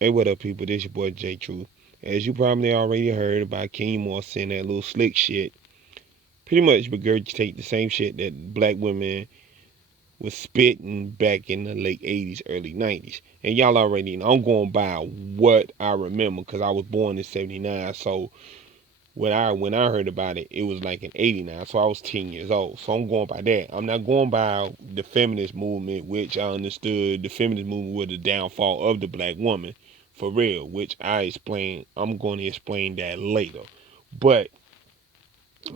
Hey, what up, people? This your boy J Truth. As you probably already heard about King Moore saying that little slick shit, pretty much regurgitate the same shit that black women was spitting back in the late 80s, early 90s. And y'all already know, I'm going by what I remember because I was born in 79. So when I heard about it, it was like in 89. So I was 10 years old. So I'm going by that. I'm not going by the feminist movement, which I understood the feminist movement was the downfall of the black woman. For real, which I'm going to explain that later. But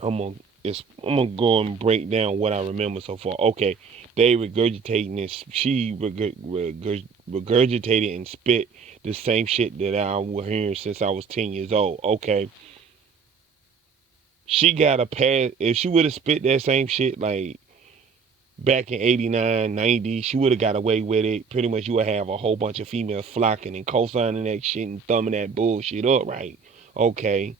I'm gonna I'm gonna go and break down what I remember so far. Okay, they regurgitating this. She regurgitated and spit the same shit that I was hearing since I was 10 years old. Okay, she got a pass. If she would have spit that same shit like back in 89, 90, she would have got away with it. Pretty much, you would have a whole bunch of females flocking and co-signing that shit and thumbing that bullshit up, right? Okay.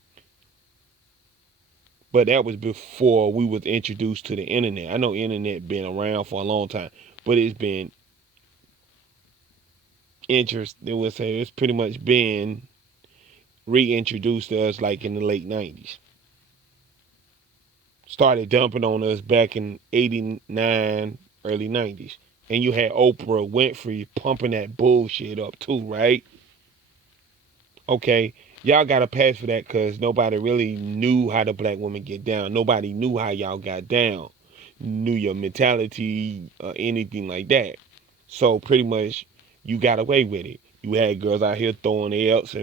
But that was before we was introduced to the internet. I know internet been around for a long time, but it's been They would say it's pretty much been reintroduced to us like in the late 90s. Started dumping on us back in 89, early 90s. And you had Oprah Winfrey pumping that bullshit up too, right? Okay, y'all got to pass for that because nobody really knew how the black woman get down. Nobody knew how y'all got down, knew your mentality, anything like that. So pretty much, you got away with it. You had girls out here throwing their ups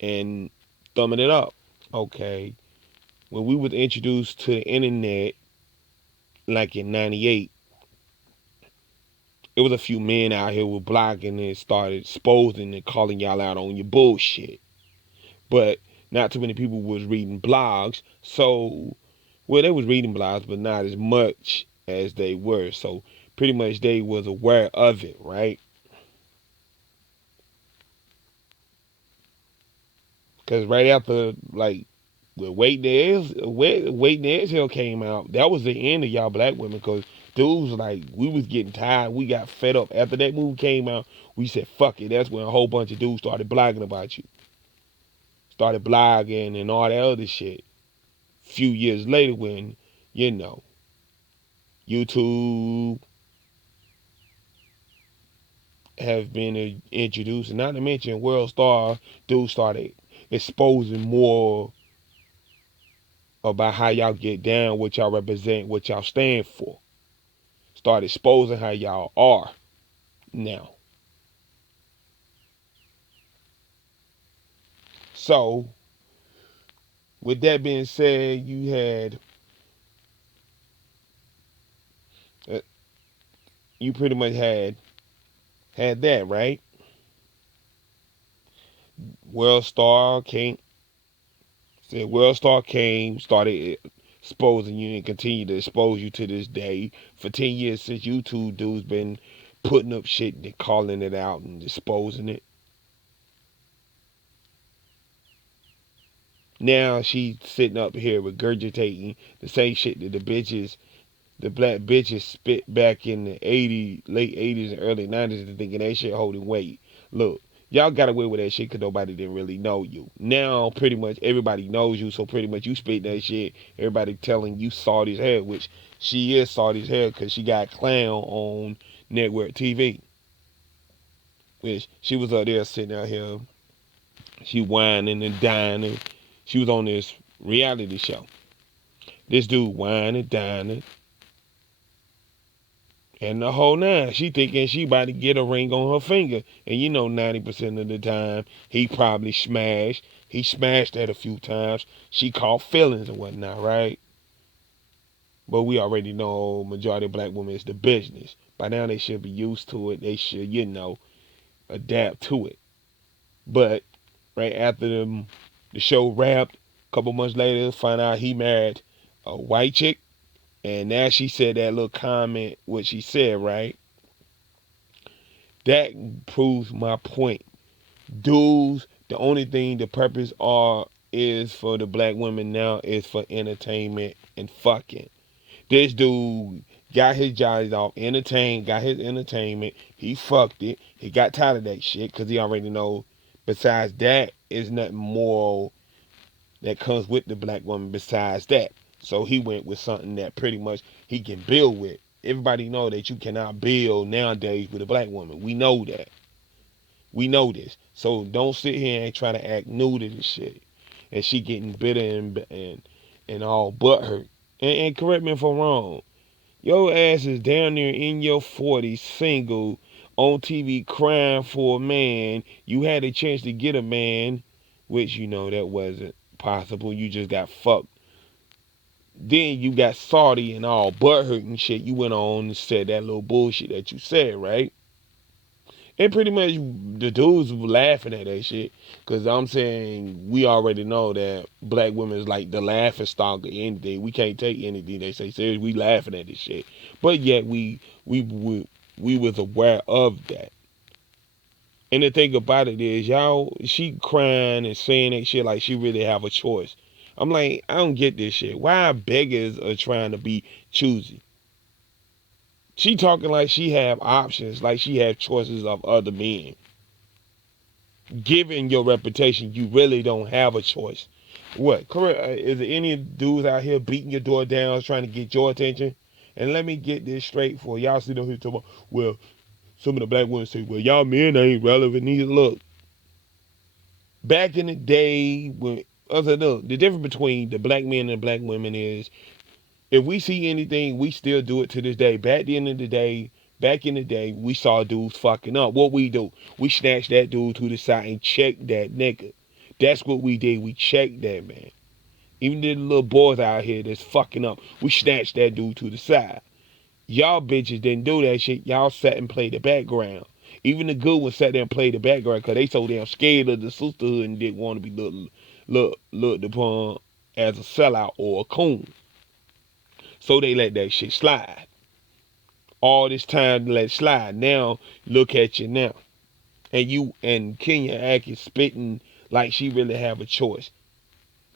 and thumbing it up. Okay, when we was introduced to the internet, like in '98, it was a few men out here with blogging and started exposing and calling y'all out on your bullshit. But not too many people was reading blogs. So, well, they was reading blogs, but not as much as they were. So pretty much they was aware of it, right? Because right after like Wait the Exhale came out, that was the end of y'all black women. Because dudes like we was getting tired, we got fed up. After that movie came out, we said fuck it. That's when a whole bunch of dudes started blogging about you, started blogging and all that other shit. Few years later, when you know YouTube have been introduced, and not to mention World Star, dudes started exposing more about how y'all get down, what y'all represent, what y'all stand for. Start exposing how y'all are now. So, with that being said, you uh, you pretty much had that, right? World Star came, said World Star came, started exposing you and continue to expose you to this day. For 10 years since YouTube dudes been putting up shit and calling it out and exposing it. Now she's sitting up here regurgitating the same shit that the black bitches spit back in the late 80s and early 90s and thinking that shit holding weight. Look, y'all got away with that shit because nobody didn't really know you. Now, pretty much everybody knows you, so pretty much you spit that shit. Everybody telling you Saudi's hair, which she is Saudi's hair because she got clown on network TV. Which she was up there sitting out here, she whining and dining. She was on this reality show. This dude whining, dining, and the whole nine. She thinking she about to get a ring on her finger. And you know 90% of the time, he probably smashed. He smashed that a few times. She caught feelings and whatnot, right? But we already know majority of black women is the business. By now they should be used to it. They should, adapt to it. But right after the show wrapped, a couple months later, find out he married a white chick. And now she said that little comment, what she said, right? That proves my point. Dudes, the only thing the purpose are is for the black women now is for entertainment and fucking. This dude got his jollies off, entertained, got his entertainment. He fucked it. He got tired of that shit because he already know. Besides that, is nothing more that comes with the black woman besides that. So he went with something that pretty much he can build with. Everybody know that you cannot build nowadays with a black woman. We know that. We know this. So don't sit here and try to act new to this shit. And she getting bitter and all butthurt. And correct me if I'm wrong. Your ass is down there in your 40s, single, on TV crying for a man. You had a chance to get a man, which you know that wasn't possible. You just got fucked. Then you got salty and all butthurt and shit. You went on and said that little bullshit that you said, right? And pretty much the dudes were laughing at that shit. Cause I'm saying we already know that black women is like the laughing stock of anything. We can't take anything they say serious. We laughing at this shit. But yet we was aware of that. And the thing about it is, y'all, she crying and saying that shit like she really have a choice. I'm like, I don't get this shit. Why beggars are trying to be choosy? She talking like she have options, like she have choices of other men. Given your reputation, you really don't have a choice. What? Correct? Is there any dudes out here beating your door down, trying to get your attention? And let me get this straight for y'all. See, don't hear talking about, well, some of the black women say, well, y'all men ain't relevant either. Look, back in the day, when the difference between the black men and the black women is if we see anything, we still do it to this day. Back in the day, we saw dudes fucking up. What we do? We snatched that dude to the side and checked that nigga. That's what we did. We checked that man. Even the little boys out here that's fucking up, we snatched that dude to the side. Y'all bitches didn't do that shit. Y'all sat and played the background. Even the good ones sat there and played the background because they so damn scared of the sisterhood and didn't want to be looked upon as a sellout or a coon. So they let that shit slide. All this time to let it slide. Now look at you now. And Kenya Ack is spitting like she really have a choice.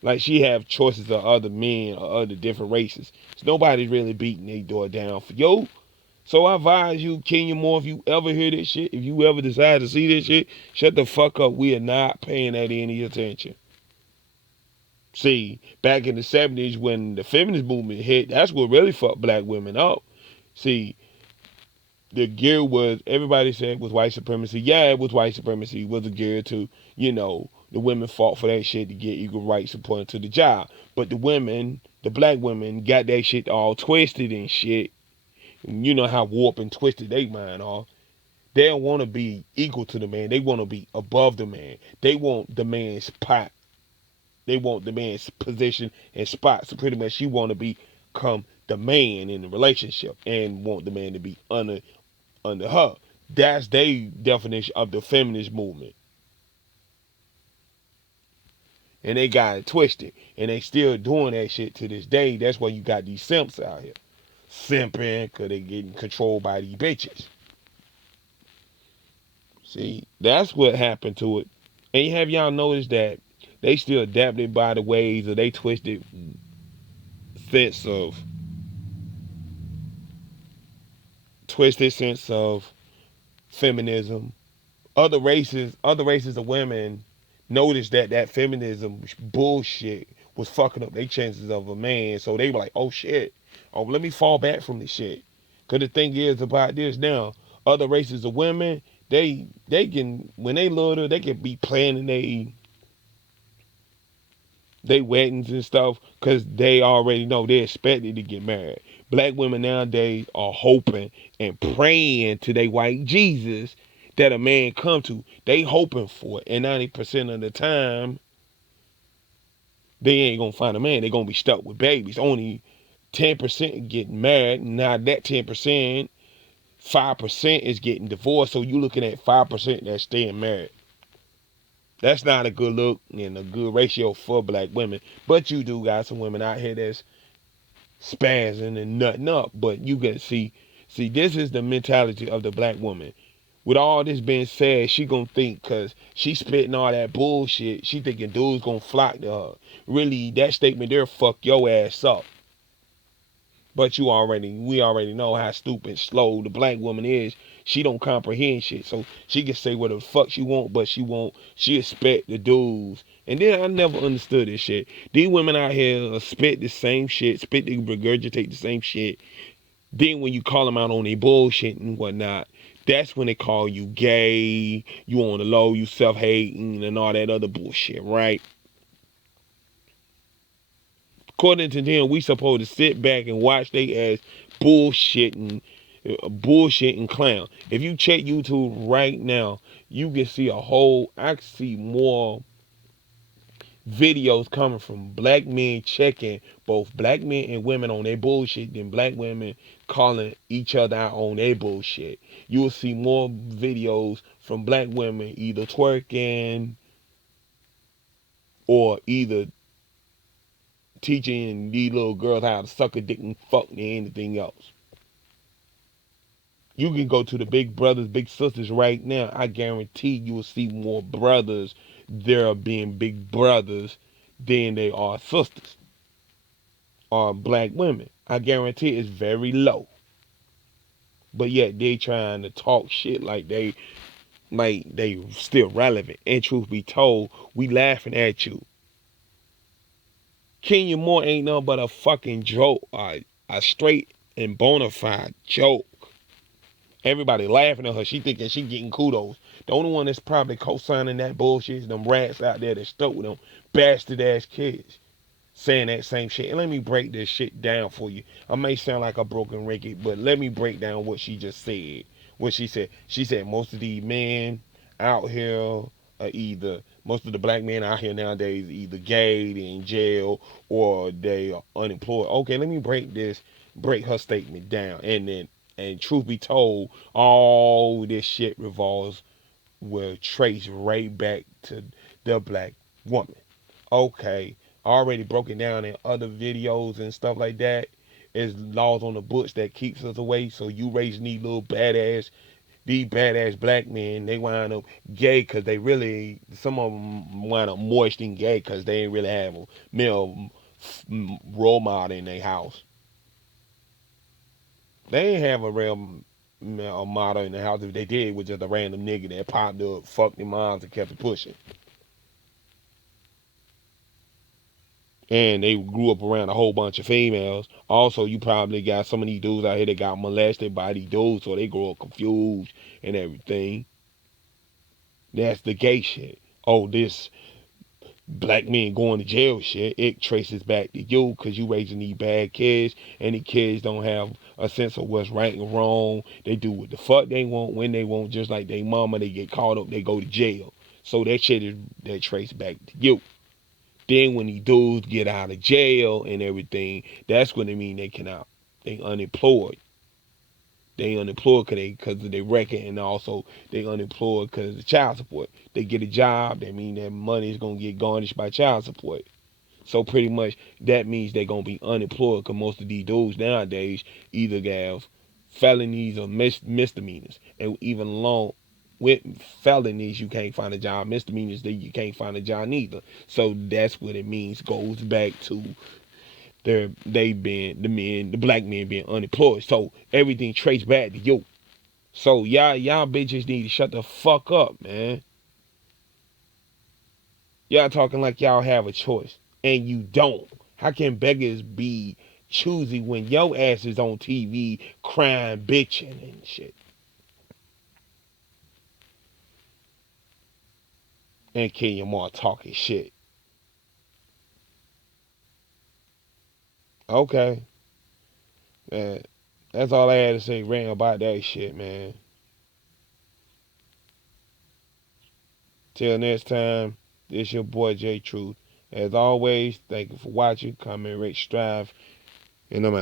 Like she have choices of other men or other different races. So nobody's really beating their door down for yo. So I advise you, Kenya Moore, if you ever hear this shit, if you ever decide to see this shit, shut the fuck up. We are not paying that any attention. See, back in the 70s when the feminist movement hit, that's what really fucked black women up. See, the gear was, everybody said was white supremacy. Yeah, it was white supremacy. It was a gear to, the women fought for that shit to get equal rights according to the job. But the women, the black women, got that shit all twisted and shit. You know how warped and twisted they mind are. They don't want to be equal to the man. They want to be above the man. They want the man's pot. They want the man's position and spot. So pretty much she want to become the man in the relationship and want the man to be under her. That's their definition of the feminist movement. And they got it twisted. And they still doing that shit to this day. That's why you got these simps out here. Simping because they getting controlled by these bitches. See, that's what happened to it. And have y'all noticed that they still adapted by the ways of they twisted sense of feminism. Other races of women noticed that feminism bullshit was fucking up their chances of a man. So they were like, oh shit. Oh, let me fall back from this shit. Cause the thing is about this now, other races of women, they can when they little, they can be planning they weddings and stuff because they already know they're expected to get married. Black women nowadays are hoping and praying to their white Jesus that a man come to. They hoping for it. And 90% of the time, they ain't going to find a man. They're going to be stuck with babies. Only 10% getting married. Now that 10%, 5% is getting divorced. So you're looking at 5% that's staying married. That's not a good look and a good ratio for black women. But you do got some women out here that's spazzing and nutting up. But you can see, this is the mentality of the black woman. With all this being said, she gonna think because she spitting all that bullshit, she thinking dudes gonna flock to her. Really, that statement there fuck your ass up. But we already know how stupid and slow the black woman is. She don't comprehend shit. So she can say whatever the fuck she want, but she expect the dudes. And then I never understood this shit. These women out here spit the same shit, spit they regurgitate the same shit. Then when you call them out on their bullshit and whatnot, that's when they call you gay, you on the low, you self-hating and all that other bullshit, right? According to them, we supposed to sit back and watch they ass bullshit and clown. If you check YouTube right now, you can see I can see more videos coming from black men checking both black men and women on their bullshit than black women calling each other out on their bullshit. You will see more videos from black women either twerking or either teaching these little girls how to suck a dick and fuck and anything else. You can go to the big brothers, big sisters right now. I guarantee you will see more brothers there being big brothers than they are sisters or black women. I guarantee it's very low. But yet they trying to talk shit like they still relevant. And truth be told, we laughing at you. Kenya Moore ain't nothing but a fucking joke. A straight and bona fide joke. Everybody laughing at her. She thinking she getting kudos. The only one that's probably co-signing that bullshit is them rats out there that stuck with them bastard ass kids saying that same shit. And let me break this shit down for you. I may sound like a broken record, but let me break down what she just said. What she said most of these men out here are either, most of the black men out here nowadays either gay, they in jail, or they are unemployed. Okay, let me break her statement down. And truth be told, all this shit will trace right back to the black woman. Okay, already broken down in other videos and stuff like that. It's laws on the books that keeps us away. So you raising these badass black men, they wind up gay because some of them wind up moist and gay because they ain't really have a male role model in their house. They ain't have a real model in the house. If they did, it was just a random nigga that popped up, fucked their moms, and kept it pushing. And they grew up around a whole bunch of females. Also, you probably got some of these dudes out here that got molested by these dudes, so they grow up confused and everything. That's the gay shit. Oh, this black men going to jail shit, it traces back to you because you raising these bad kids, and the kids don't have a sense of what's right and wrong. They do what the fuck they want when they want, just like they mama. They get caught up, they go to jail. So that shit is that trace back to you. Then when these dudes get out of jail and everything, that's when they mean they unemployed. They unemployed because of their record, and also they unemployed because of child support. They get a job, that mean that money is gonna get garnished by child support. So pretty much that means they're gonna be unemployed because most of these dudes nowadays either have felonies or misdemeanors, and even along with felonies you can't find a job. Misdemeanors that you can't find a job neither. So that's what it means. Goes back to the black men being unemployed. So everything traced back to you. So y'all bitches need to shut the fuck up, man. Y'all talking like y'all have a choice, and you don't. How can beggars be choosy when your ass is on TV crying, bitching, and shit? And Kenya Moore talking shit. Okay, man. That's all I had to say, rant about that shit, man. Till next time, this your boy J Truth. As always, thank you for watching, comment, rate, strive, and I'm out.